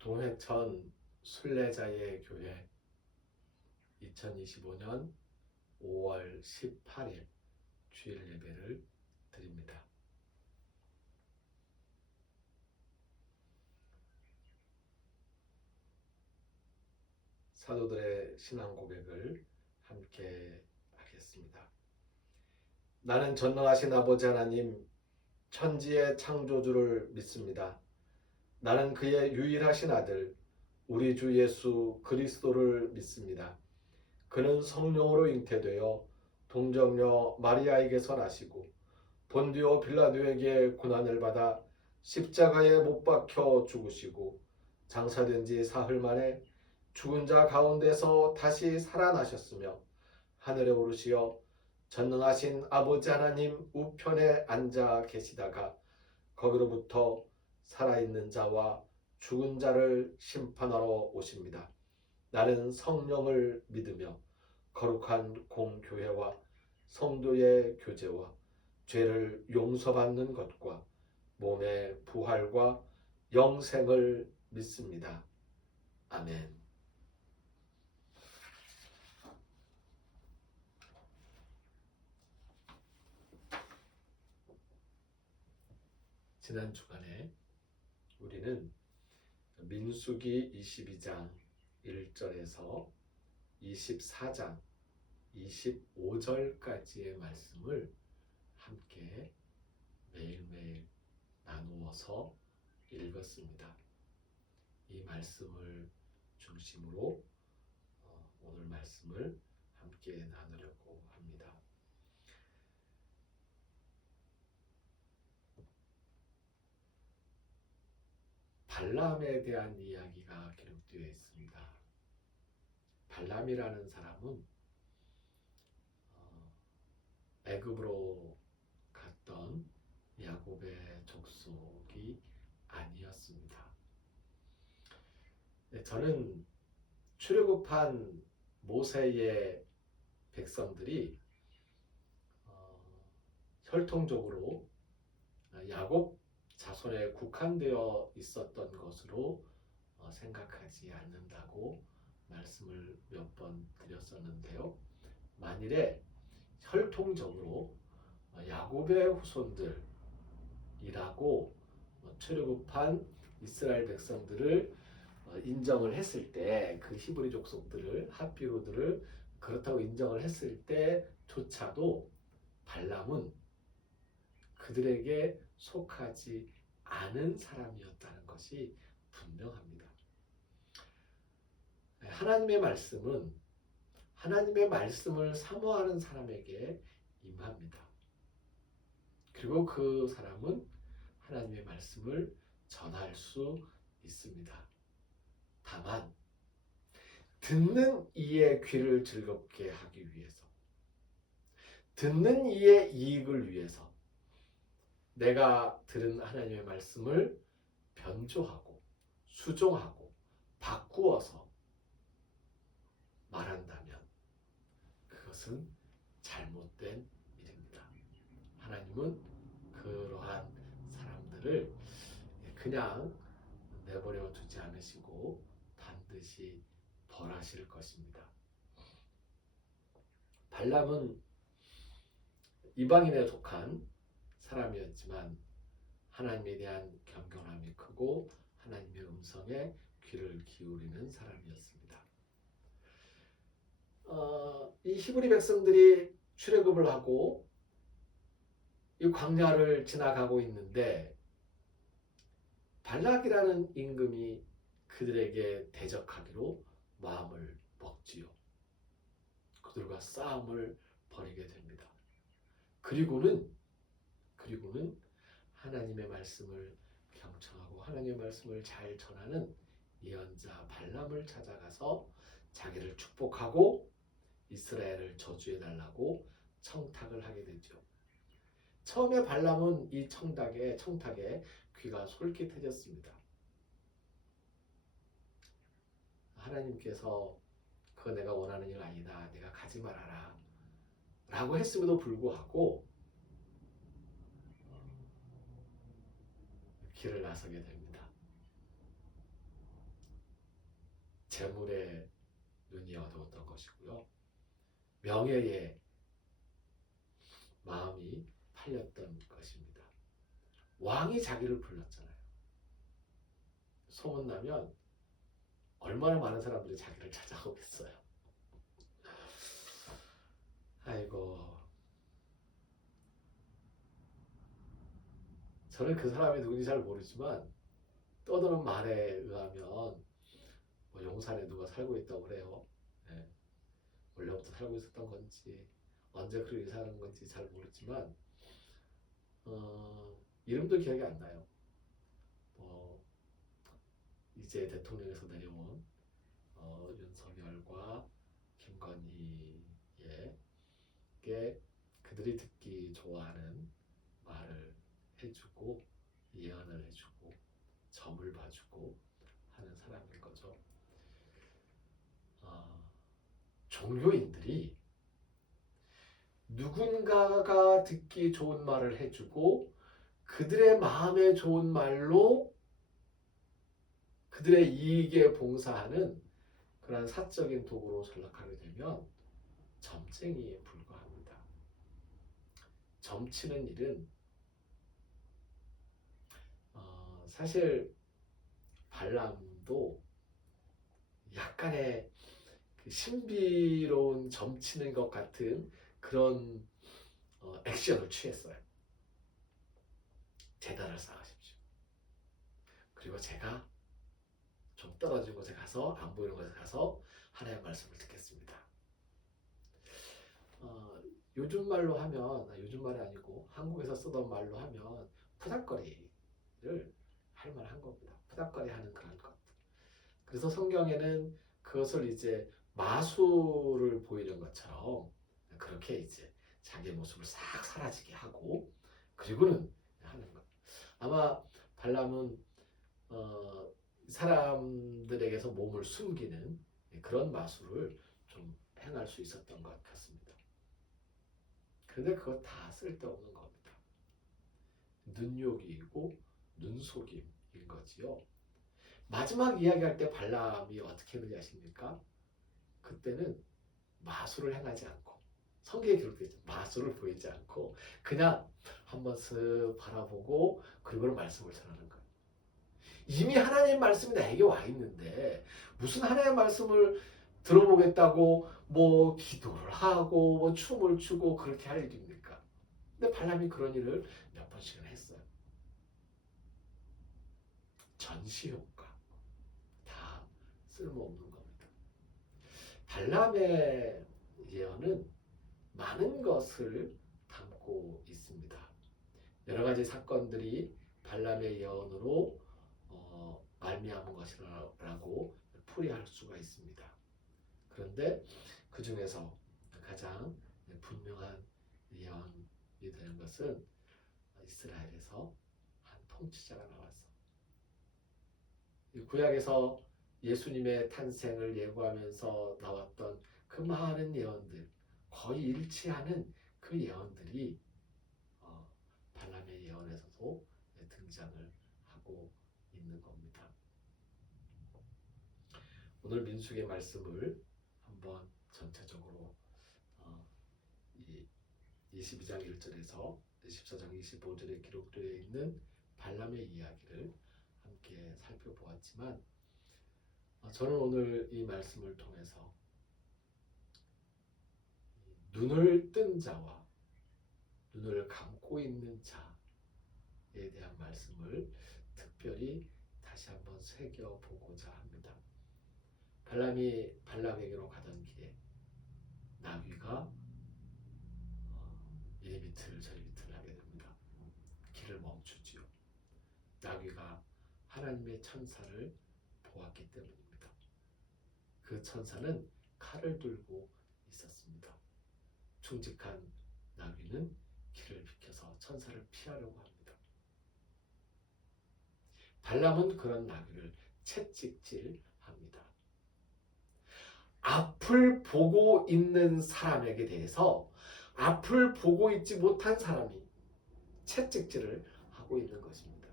동해천 순례자의 교회 2025년 5월 18일 주일 예배를 드립니다. 사도들의 신앙 고백을 함께 하겠습니다. 나는 전능하신 아버지 하나님, 천지의 창조주를 믿습니다. 나는 그의 유일하신 아들, 우리 주 예수 그리스도를 믿습니다. 그는 성령으로 잉태되어 동정녀 마리아에게서 나시고 본디오 빌라도에게 고난을 받아 십자가에 못 박혀 죽으시고 장사된 지 사흘 만에 죽은 자 가운데서 다시 살아나셨으며 하늘에 오르시어 전능하신 아버지 하나님 우편에 앉아 계시다가 거기로부터 살아있는 자와 죽은 자를 심판하러 오십니다. 나는 성령을 믿으며 거룩한 공교회와 성도의 교제와 죄를 용서받는 것과 몸의 부활과 영생을 믿습니다. 아멘. 지난 주간에 우리는 민수기 22장 1절에서 24장 25절까지의 말씀을 함께 매일매일 나누어서 읽었습니다. 이 말씀을 중심으로 오늘 말씀을 함께 나누려고 합니다. 발람에 대한 이야기가 기록되어 있습니다. 발람이라는 사람은 애굽으로 갔던 야곱의 족속이 아니었습니다. 저는 출애굽한 모세의 백성들이 혈통적으로 야곱 자손에 국한되어 있었던 것으로 생각하지 않는다고 말씀을 몇 번 드렸었는데요. 만일에 혈통적으로 야곱의 후손들이라고 출애굽한 이스라엘 백성들을 인정을 했을 때, 그 히브리 족속들을, 핫비로들을 그렇다고 인정을 했을 때조차도 발람은 그들에게 속하지 않은 사람이었다는 것이 분명합니다. 하나님의 말씀은 하나님의 말씀을 사모하는 사람에게 임합니다. 그리고 그 사람은 하나님의 말씀을 전할 수 있습니다. 다만 듣는 이의 귀를 즐겁게 하기 위해서, 듣는 이의 이익을 위해서 내가 들은 하나님의 말씀을 변조하고 수정하고 바꾸어서 말한다면 그것은 잘못된 일입니다. 하나님은 그러한 사람들을 그냥 내버려 두지 않으시고 반드시 벌하실 것입니다. 발람은 이방인에 속한 사람이었지만 하나님에 대한 경건함이 크고 하나님의 음성에 귀를 기울이는 사람이었습니다. 이 히브리 백성들이 출애굽을 하고 이 광야를 지나가고 있는데 발락이라는 임금이 그들에게 대적하기로 마음을 먹지요. 그들과 싸움을 벌이게 됩니다. 그리고는 하나님의 말씀을 경청하고 하나님의 말씀을 잘 전하는 예언자 발람을 찾아가서 자기를 축복하고 이스라엘을 저주해달라고 청탁을 하게 되죠. 처음에 발람은 이 청탁에 귀가 솔깃해졌습니다. 하나님께서 그거 내가 원하는 일 아니다, 내가 가지 말아라 라고 했음에도 불구하고 길을 나서게 됩니다. 재물에 눈이 어두웠던 것이고요. 명예에 마음이 팔렸던 것입니다. 왕이 자기를 불렀잖아요. 소문나면 얼마나 많은 사람들이 자기를 찾아오겠어요. 아이고, 저는 그 사람이 누군지 잘 모르지만 떠도는 말에 의하면 뭐 용산에 누가 살고 있다고 그래요. 네. 원래부터 살고 있었던 건지 언제 그렇게 사는 건지 잘 모르지만 이름도 기억이 안 나요. 이제 대통령에서 내려온 윤석열과 김건희에게 그들이 듣기 좋아하는 말을 해주고 예언을 해주고 점을 봐주고 하는 사람인 거죠. 종교인들이 누군가가 듣기 좋은 말을 해주고 그들의 마음에 좋은 말로 그들의 이익에 봉사하는 그런 사적인 도구로 전락하게 되면 점쟁이에 불과합니다. 점치는 일은 사실 발람도 약간의 그 신비로운 점치는 것 같은 그런 액션을 취했어요. 제단을 쌓으십시오. 그리고 제가 좀 떨어진 곳에 가서 안 보이는 곳에 가서 하나님의 말씀을 듣겠습니다. 요즘 말로 하면 요즘 말이 아니고 한국에서 쓰던 말로 하면 푸닥거리를 할 만한 겁니다. 푸닥거리 하는 그런 것. 그래서 성경에는 그것을 이제 마술을 보이는 것처럼 그렇게 이제 자기의 모습을 싹 사라지게 하고 그리고는 하는 것. 아마 발람은 사람들에게서 몸을 숨기는 그런 마술을 좀 행할 수 있었던 것 같습니다. 그런데 그거 다 쓸데없는 겁니다. 눈요기이고 눈속임인 거지요. 마지막 이야기할 때 발람이 어떻게 했는지 아십니까? 그때는 마술을 행하지 않고 성경에 기록되어 있죠. 마술을 보이지 않고 그냥 한번 쓱 바라보고 그리고는 말씀을 전하는 거예요. 이미 하나님의 말씀이 나에게 와 있는데 무슨 하나님의 말씀을 들어보겠다고 뭐 기도를 하고 뭐 춤을 추고 그렇게 할 일입니까? 근데 발람이 그런 일을 몇 번씩은 했어요. 전시효과 다 쓸모없는 겁니다. 발람의 예언은 많은 것을 담고 있습니다. 여러 가지 사건들이 발람의 예언으로 말미암은 것이라고 풀이할 수가 있습니다. 그런데 그 중에서 가장 분명한 예언이 되는 것은 이스라엘에서 한 통치자가 나와서 구약에서 예수님의 탄생을 예고하면서 나왔던 그 많은 예언들 거의 일치하는 그 예언들이 발람의 예언에서도 등장을 하고 있는 겁니다. 오늘 민수기의 말씀을 한번 전체적으로 22장 1절에서 24장 25절에 기록되어 있는 발람의 이야기를 함께 살펴보았지만 저는 오늘 이 말씀을 통해서 눈을 뜬 자와 눈을 감고 있는 자에 대한 말씀을 특별히 다시 한번 새겨보고자 합니다. 발람이 발락에게로 가던 길에 나귀가 이리 비틀 저리 비틀 하게 됩니다. 길을 멈추지요. 나귀가 하나님의 천사를 보았기 때문입니다. 그 천사는 칼을 들고 있었습니다. 충직한 나귀는 길을 비켜서 천사를 피하려고 합니다. 발람은 그런 나귀를 채찍질합니다. 앞을 보고 있는 사람에게 대해서 앞을 보고 있지 못한 사람이 채찍질을 하고 있는 것입니다.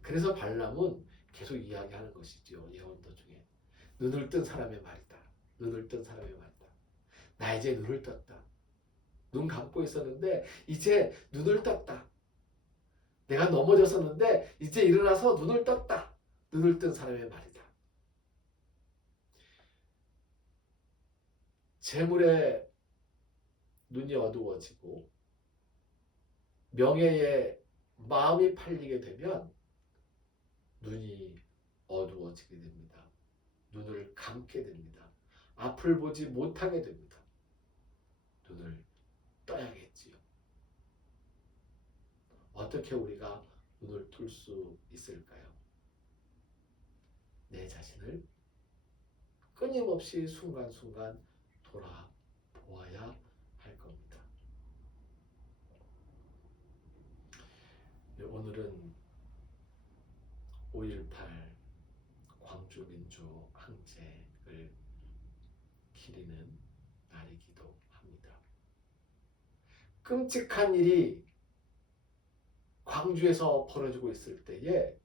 그래서 발람은 계속 이야기하는 것이지요. 예언도 중에. 눈을 뜬 사람의 말이다. 눈을 뜬 사람의 말이다. 나 이제 눈을 떴다. 눈 감고 있었는데 이제 눈을 떴다. 내가 넘어졌었는데 이제 일어나서 눈을 떴다. 눈을 뜬 사람의 말이다. 재물에 눈이 어두워지고 명예에 마음이 팔리게 되면 눈이 어두워지게 됩니다. 눈을 감게 됩니다. 앞을 보지 못하게 됩니다. 눈을 떠야겠지요. 어떻게 우리가 눈을 뜰 수 있을까요? 내 자신을 끊임없이 순간순간 돌아보아야 할 겁니다. 오늘은 5.18 광주민주항쟁을 기리는 날이기도 합니다. 끔찍한 일이 광주에서 벌어지고 있을 때에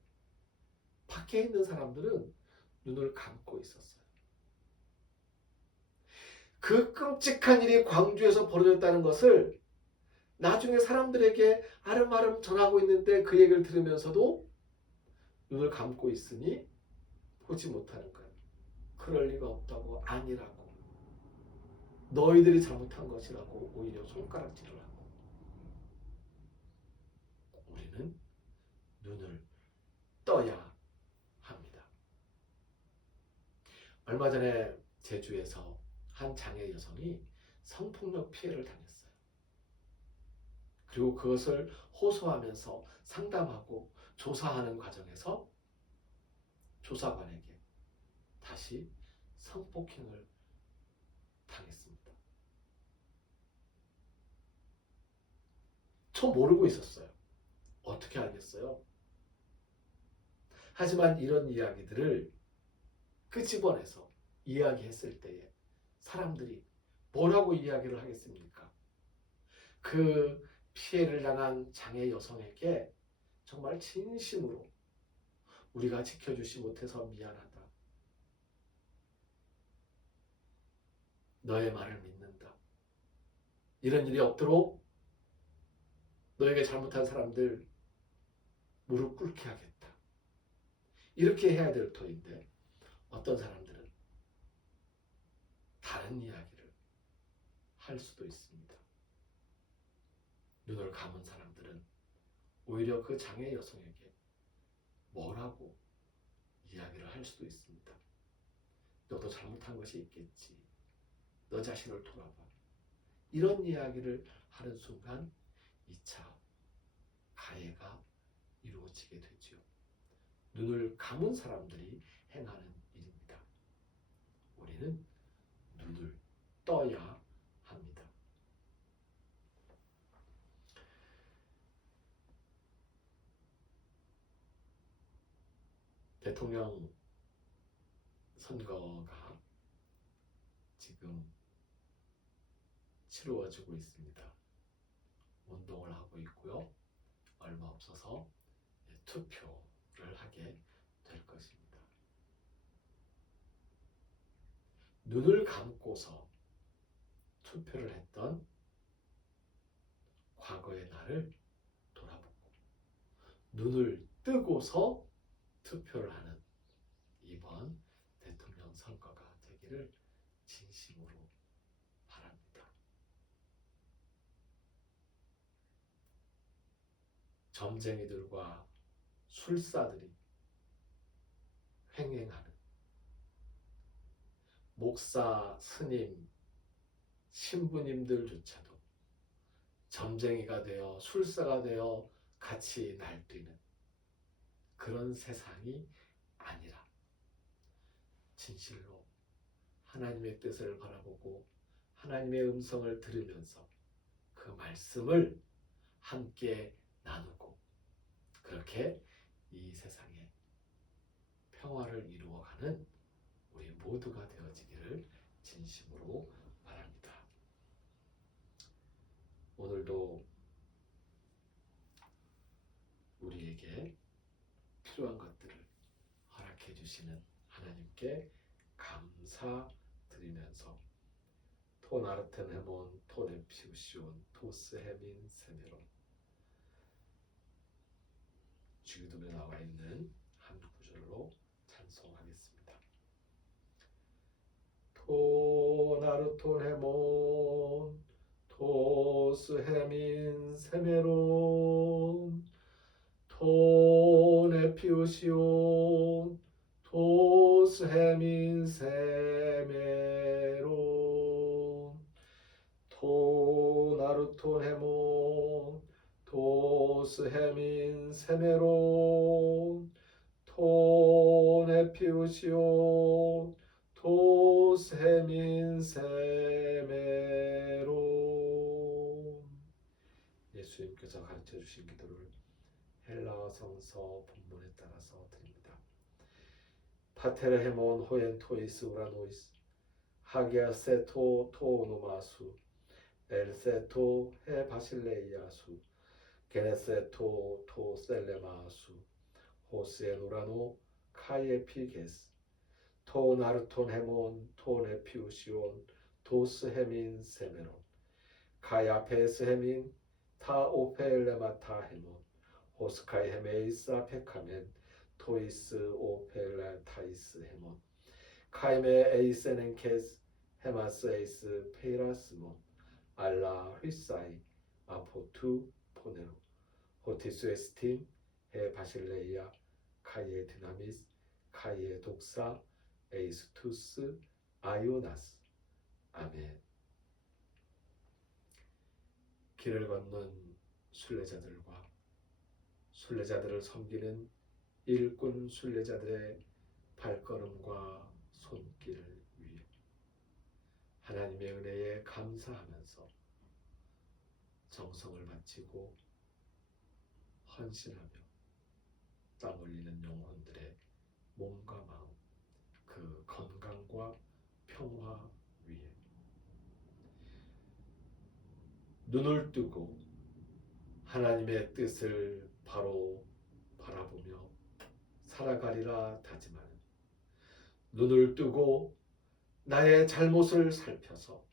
밖에 있는 사람들은 눈을 감고 있었어요. 그 끔찍한 일이 광주에서 벌어졌다는 것을 나중에 사람들에게 아름아름 전하고 있는데 그 얘기를 들으면서도 눈을 감고 있으니 보지 못하는 거예요. 그럴 리가 없다고, 아니라고, 너희들이 잘못한 것이라고 오히려 손가락질을 하고, 우리는 눈을 떠야 합니다. 얼마 전에 제주에서 한 장애 여성이 성폭력 피해를 당했어요. 그리고 그것을 호소하면서 상담하고 조사하는 과정에서 조사관에게 다시 성폭행을 당했습니다. 저 모르고 있었어요. 어떻게 알겠어요? 하지만 이런 이야기들을 끄집어내서 이야기했을 때에 사람들이 뭐라고 이야기를 하겠습니까? 그 피해를 당한 장애 여성에게 정말 진심으로 우리가 지켜주지 못해서 미안하다. 너의 말을 믿는다. 이런 일이 없도록 너에게 잘못한 사람들 무릎 꿇게 하겠다. 이렇게 해야 될 터인데 어떤 사람들은 다른 이야기를 할 수도 있습니다. 눈을 감은 사람들은 오히려 그 장애 여성에게 뭐라고 이야기를 할 수도 있습니다. 너도 잘못한 것이 있겠지. 너 자신을 돌아봐. 이런 이야기를 하는 순간 2차 가해가 이루어지게 되죠. 눈을 감은 사람들이 행하는 일입니다. 우리는 눈을 떠야 합니다. 대통령 선거가 지금 치루어지고 있습니다. 운동을 하고 있고요. 얼마 없어서 투표를 하게 될 것입니다. 눈을 감고서 투표를 했던 과거의 나를 돌아보고 눈을 뜨고서 투표를 하는 이번 대통령 선거가 되기를 진심으로 바랍니다. 점쟁이들과 술사들이 횡행하는 목사, 스님, 신부님들조차도 점쟁이가 되어 술사가 되어 같이 날뛰는 그런 세상이 아니라 진실로 하나님의 뜻을 바라보고 하나님의 음성을 들으면서 그 말씀을 함께 나누고 그렇게 이 세상에 평화를 이루어가는 우리 모두가 되어지기를 진심으로 바랍니다. 오늘도 우리에게 필요한 것들을 주시는 하나님께 감사드리면서 토나르텐 헤몬 토네피우시온 토스헤민 세메로 주기도문에 나와 있는 한 구절로 찬송하겠습니다. 토나르톤 헤몬 토스헤민 세메론 토네피우시온 토스헤민 세메론 토나르톤 헤몬 토스헤민 세메론 토네피우시온 토스헤민 세메론. 예수님께서 가르쳐 주신 기도를 헬라어 성서 본문에 따라서 드립니다. 파테르헤몬 호엔 토이스 우라노이스 하게아세토 토노마수 엘세토 헤 바실레이아수 게네세토 토 셀레마수 호스엔 우라노 카이에피게스 토 나르톤 헤몬 토 네피우시온 토스 헤민 세메론 카야페스 헤민 타 오페엘레마타 헤몬 호스카이 헤메이사 페카멘 토이스 오펠라타이스 헤몬 카이메 에이세넨케스 헤마스 에이스 페이라스몬 알라 휘사이 아포투 포네로 호티스 에스틴 에 바실레이아 카이에 디나미스 카이에 독사 에이스투스 아요나스. 아멘. 길을 걷는 순례자들과 순례자들을 섬기는 일꾼 순례자들의 발걸음과 손길 위에 하나님의 은혜에 감사하면서 정성을 바치고 헌신하며 땀 흘리는 영혼들의 몸과 마음, 그 건강과 평화 위에 눈을 뜨고 하나님의 뜻을 바로 바라보며 살아가리라 다짐하는, 눈을 뜨고 나의 잘못을 살펴서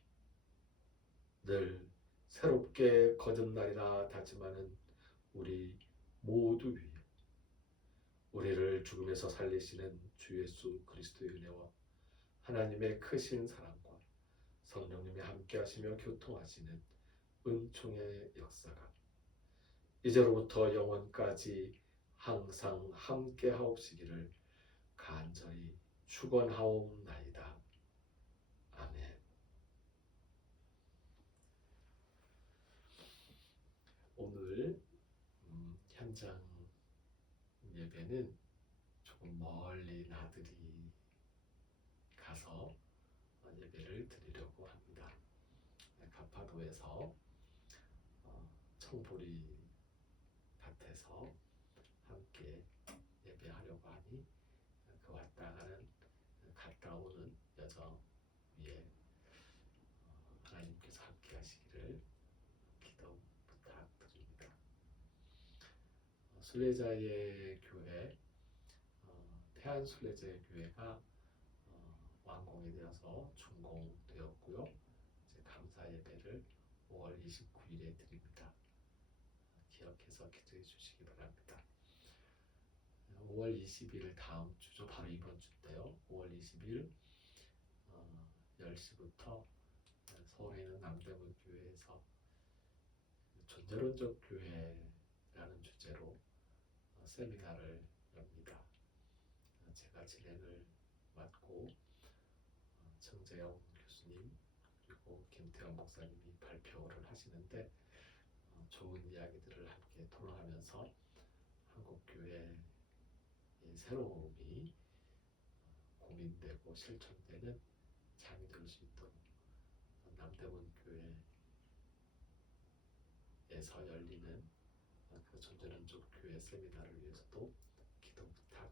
늘 새롭게 거듭나리라 다짐하는 우리 모두 위에 우리를 죽음에서 살리시는 주 예수 그리스도의 은혜와 하나님의 크신 사랑과 성령님이 함께 하시며 교통하시는 은총의 역사가 이제로부터 영원까지 항상 함께 하옵시기를 간절히 축원하옵나이다. 아멘. 오늘 현장 예배는 조금 멀리 나들이 가서 예배를 드리려고 합니다. 가파도에서 청보리 밭에서 함께 예배하려고 하니 그 왔다 가는 갔다 오는 여정 위에 하나님께서 함께 하시기를 기도 부탁드립니다. 순례자의 교회, 태안순례자의 교회가 완공이 되어서 준공되었고요. 이제 감사 예배를 5월 29일에 드립니다. 기억해서 기도해 주시기 바랍니다. 5월 20일 다음 주죠. 바로 이번 주인데요. 5월 20일 10시부터 서울에 있는 남대문 교회에서 존재론적 교회라는 주제로 세미나를 엽니다. 제가 진행을 맡고 정재영 교수님 그리고 김태원 목사님이 발표를 하시는데 좋은 이야기들을 함께 토론하면서 한국교회의 새로움이 고민되고 실천되는 장이 될 수 있도록 남대문 교회에서 열리는 그 존재론적 교회 세미나를 위해서도 기도 부탁